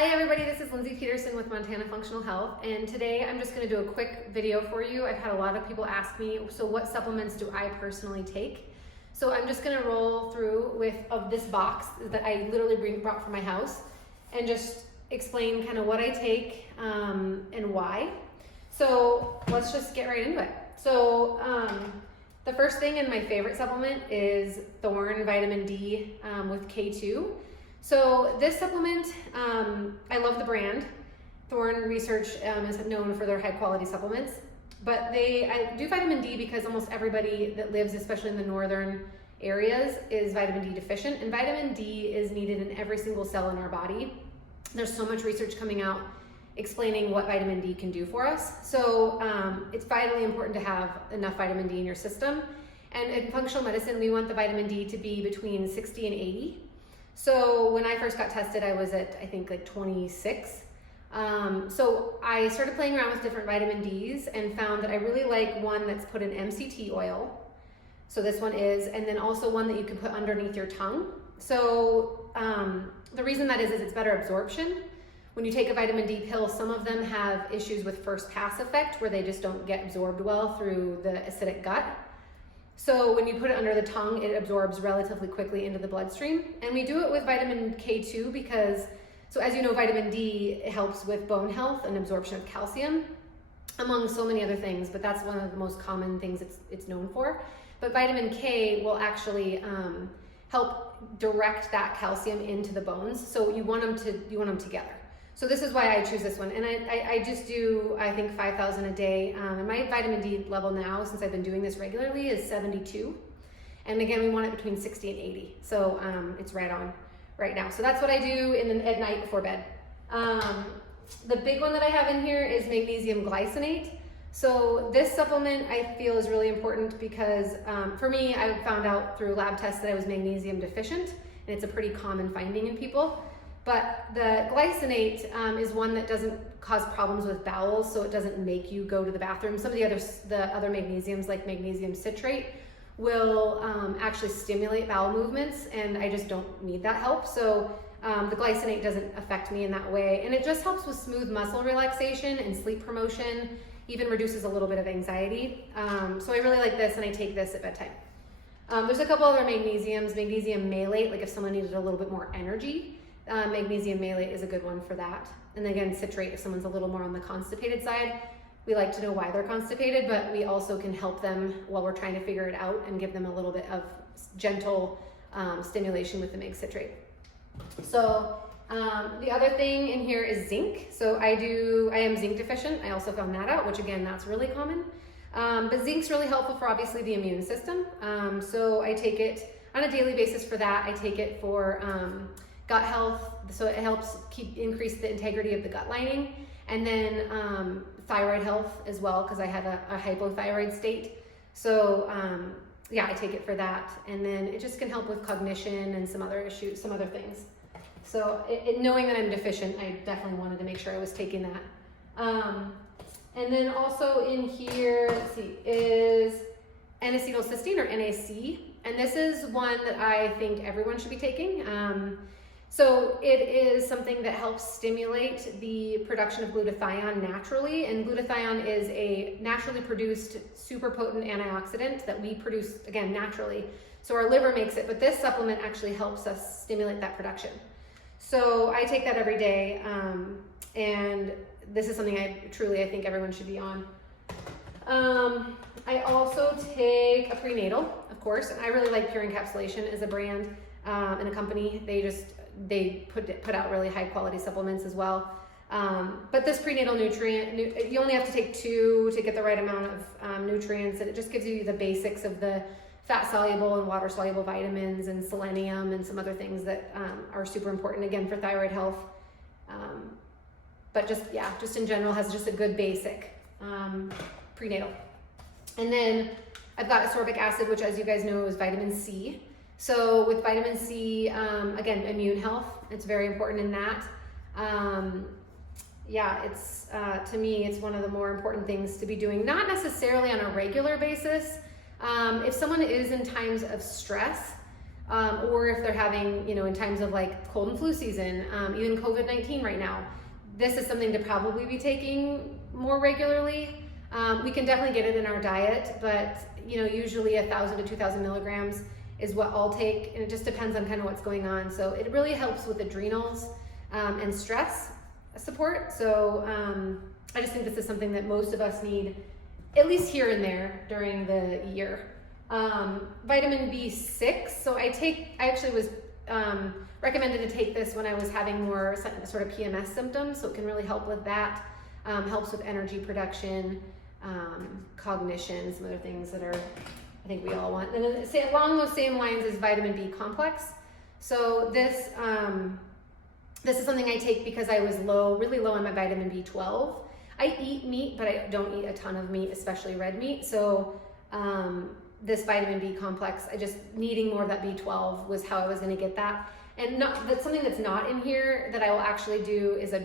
Hi everybody, this is Lindsay Peterson with Montana Functional Health, and today I'm just going to do a quick video for you. I've had a lot of people ask me, so what supplements do I personally take? So I'm just going to roll through with this box that I literally brought from my house and just explain kind of what I take and why. So let's just get right into it. So the first thing and my favorite supplement is Thorne Vitamin D with K2. So this supplement, I love the brand. Thorne Research is known for their high quality supplements, but I do vitamin D because almost everybody that lives, especially in the northern areas, is vitamin D deficient, and vitamin D is needed in every single cell in our body. There's so much research coming out explaining what vitamin D can do for us. So it's vitally important to have enough vitamin D in your system. And in functional medicine, we want the vitamin D to be between 60 and 80. So when I first got tested, I was at, I think, like 26. So I started playing around with different vitamin Ds and found that I really like one that's put in MCT oil. So this one is, and then also one that you can put underneath your tongue. So the reason that is it's better absorption. When you take a vitamin D pill, some of them have issues with first pass effect where they just don't get absorbed well through the acidic gut. So when you put it under the tongue, it absorbs relatively quickly into the bloodstream. And we do it with vitamin K2 because, so as you know, vitamin D helps with bone health and absorption of calcium, among so many other things, but that's one of the most common things it's known for. But vitamin K will actually help direct that calcium into the bones. So you want them together. So this is why I choose this one. And I just do, I think, 5,000 a day. And my vitamin D level now, since I've been doing this regularly, is 72. And again, we want it between 60 and 80. So it's right on right now. So that's what I do at night before bed. The big one that I have in here is magnesium glycinate. So this supplement I feel is really important because for me, I found out through lab tests that I was magnesium deficient. And it's a pretty common finding in people. But the glycinate is one that doesn't cause problems with bowels, so it doesn't make you go to the bathroom. Some of the other magnesiums, like magnesium citrate, will actually stimulate bowel movements, and I just don't need that help. So the glycinate doesn't affect me in that way, and it just helps with smooth muscle relaxation and sleep promotion, even reduces a little bit of anxiety. So I really like this, and I take this at bedtime. There's a couple other magnesiums. Magnesium malate, like if someone needed a little bit more energy. Magnesium malate is a good one for that. And again, citrate if someone's a little more on the constipated side. We like to know why they're constipated, but we also can help them while we're trying to figure it out and give them a little bit of gentle stimulation with the mag citrate. So the other thing in here is zinc. So I am zinc deficient. I also found that out, which again, that's really common. But zinc's really helpful for obviously the immune system. So I take it on a daily basis for that. I take it for gut health, so it helps increase the integrity of the gut lining, and then thyroid health as well, because I have a hypothyroid state. So yeah, I take it for that, and then it just can help with cognition and some other issues, some other things. So knowing that I'm deficient, I definitely wanted to make sure I was taking that. And then also in here, let's see, is N-acetylcysteine, or NAC, and this is one that I think everyone should be taking. So it is something that helps stimulate the production of glutathione naturally, and glutathione is a naturally produced super potent antioxidant that we produce, again, naturally. So our liver makes it, but this supplement actually helps us stimulate that production. So I take that every day, and this is something I think everyone should be on. I also take a prenatal, of course, and I really like Pure Encapsulation as a brand and a company. They put out really high quality supplements as well. But this prenatal nutrient, you only have to take 2 to get the right amount of nutrients, and it just gives you the basics of the fat soluble and water soluble vitamins and selenium and some other things that are super important, again, for thyroid health. But just in general has just a good basic prenatal. And then I've got ascorbic acid, which, as you guys know, is vitamin C. So with vitamin C, again, immune health, it's very important in that. It's to me, it's one of the more important things to be doing, not necessarily on a regular basis. If someone is in times of stress, or if they're having, in times of like cold and flu season, even COVID-19 right now, this is something to probably be taking more regularly. We can definitely get it in our diet, but usually 1,000 to 2,000 milligrams is what I'll take, and it just depends on kind of what's going on. So it really helps with adrenals and stress support. So I just think this is something that most of us need, at least here and there during the year. Vitamin B6. So I actually was recommended to take this when I was having more sort of PMS symptoms. So it can really help with that. Helps with energy production, cognition, some other things that I think we all want. And then along those same lines is vitamin B complex. So this is something I take because I was really low on my vitamin B12. I eat meat, but I don't eat a ton of meat, especially red meat. So this vitamin B complex, I just needing more of that B12 was how I was going to get that. And that's something that's not in here that I will actually do is I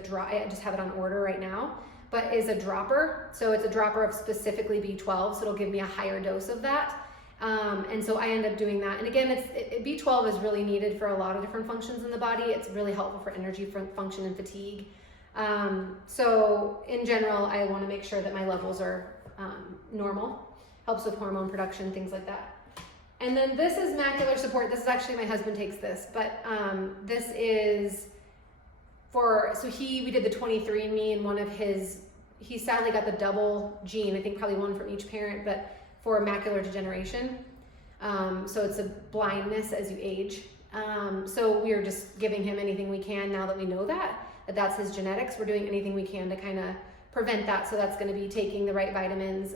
just have it on order right now, but is a dropper. So it's a dropper of specifically B12, so it'll give me a higher dose of that. And so I end up doing that. And again, B12 is really needed for a lot of different functions in the body. It's really helpful for energy function and fatigue. So in general, I want to make sure that my levels are normal. Helps with hormone production, things like that. And then this is macular support. This is actually, my husband takes this, but this is we did the 23andMe, and he sadly got the double gene, I think probably one from each parent, but for macular degeneration. So it's a blindness as you age. So we are just giving him anything we can now that we know that's his genetics. We're doing anything we can to kind of prevent that. So that's going to be taking the right vitamins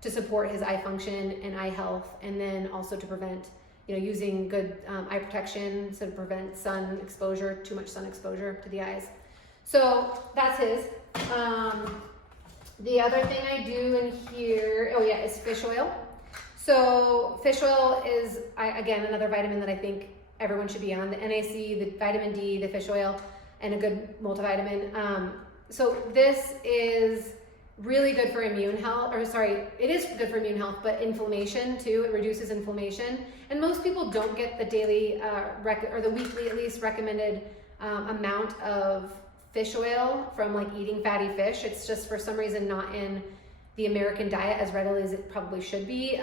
to support his eye function and eye health, and then also to prevent, using good eye protection to prevent sun exposure, too much sun exposure to the eyes. So that's his. The other thing I do in here, is fish oil. So fish oil is, again, another vitamin that I think everyone should be on. The NAC, the vitamin D, the fish oil, and a good multivitamin. So this is really good for immune health, it is good for immune health, but inflammation too. It reduces inflammation. And most people don't get the daily or the weekly at least recommended amount of fish oil from like eating fatty fish. It's just for some reason not in the American diet as readily as it probably should be.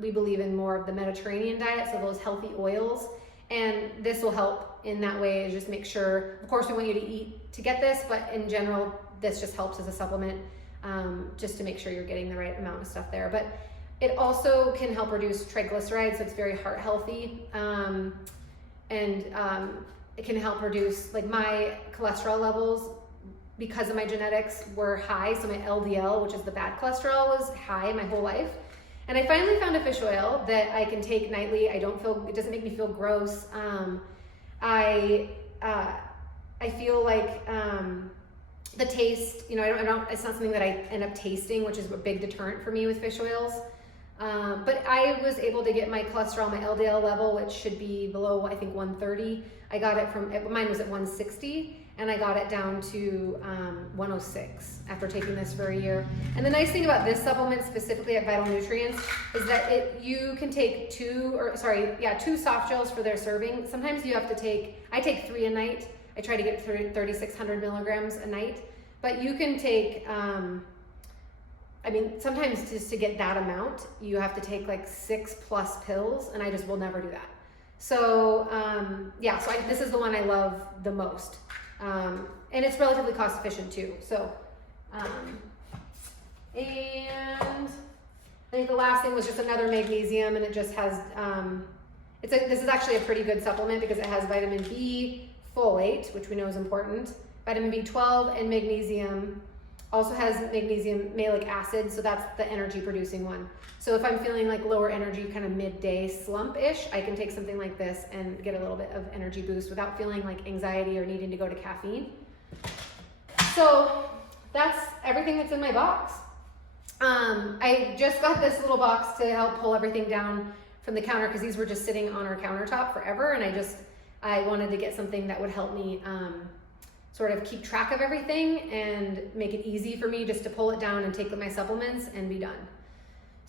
We believe in more of the Mediterranean diet, so those healthy oils. And this will help in that way, is just make sure, of course we want you to eat to get this, but in general, this just helps as a supplement. Just to make sure you're getting the right amount of stuff there. But it also can help reduce triglycerides, so it's very heart healthy. It can help reduce, like my cholesterol levels, because of my genetics, were high. So my LDL, which is the bad cholesterol, was high my whole life. And I finally found a fish oil that I can take nightly. It doesn't make me feel gross. I feel like, the taste, it's not something that I end up tasting, which is a big deterrent for me with fish oils. But I was able to get my cholesterol, my LDL level, which should be below, I think, 130. I got it mine was at 160, and I got it down to 106 after taking this for a year. And the nice thing about this supplement, specifically at Vital Nutrients, is that you can take two soft gels for their serving. Sometimes I take 3 a night. I try to get through 3,600 milligrams a night, but you can take, sometimes just to get that amount, you have to take like 6+ pills, and I just will never do that. So, this is the one I love the most. And it's relatively cost efficient too. So, and I think the last thing was just another magnesium, and it just has, this is actually a pretty good supplement because it has vitamin B, folate, which we know is important, vitamin B12, and magnesium. Also has magnesium malic acid, so that's the energy producing one. So if I'm feeling like lower energy, kind of midday slump-ish, I can take something like this and get a little bit of energy boost without feeling like anxiety or needing to go to caffeine. So that's everything that's in my box. I just got this little box to help pull everything down from the counter because these were just sitting on our countertop forever, and I wanted to get something that would help me sort of keep track of everything and make it easy for me just to pull it down and take my supplements and be done.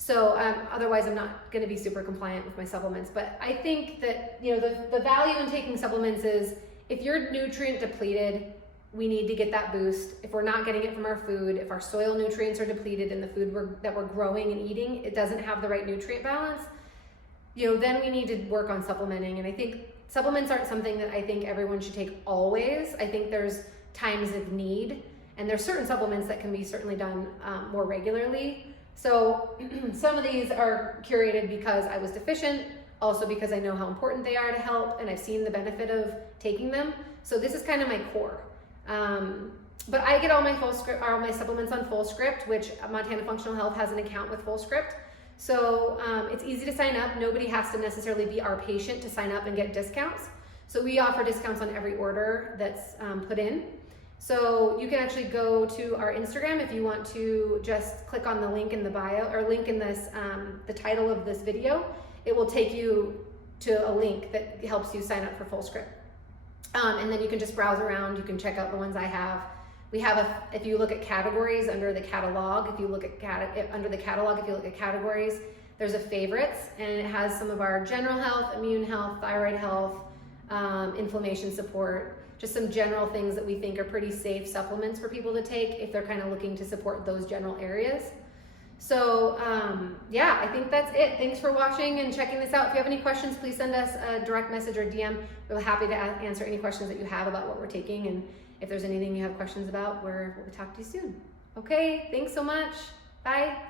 So otherwise I'm not going to be super compliant with my supplements. But I think that, you know, the value in taking supplements is if you're nutrient depleted, we need to get that boost. If we're not getting it from our food, if our soil nutrients are depleted and the food that we're growing and eating, it doesn't have the right nutrient balance, you know, then we need to work on supplementing. And I think supplements aren't something that I think everyone should take always. I think there's times of need, and there's certain supplements that can be certainly done more regularly. So some of these are curated because I was deficient, also because I know how important they are to help, and I've seen the benefit of taking them. So this is kind of my core. But I get all my supplements on FullScript, which Montana Functional Health has an account with FullScript. So it's easy to sign up. Nobody has to necessarily be our patient to sign up and get discounts. So we offer discounts on every order that's put in. So you can actually go to our Instagram if you want to just click on the link in the bio or link in this, the title of this video. It will take you to a link that helps you sign up for FullScript. And then you can just browse around. You can check out the ones I have. We have if you look at categories under the catalog, if you look at categories, there's a favorites, and it has some of our general health, immune health, thyroid health, inflammation support, just some general things that we think are pretty safe supplements for people to take if they're kind of looking to support those general areas. So yeah, I think that's it. Thanks for watching and checking this out. If you have any questions, please send us a direct message or DM. We're happy to answer any questions that you have about what we're taking, and if there's anything you have questions about, we'll talk to you soon. Okay, thanks so much. Bye.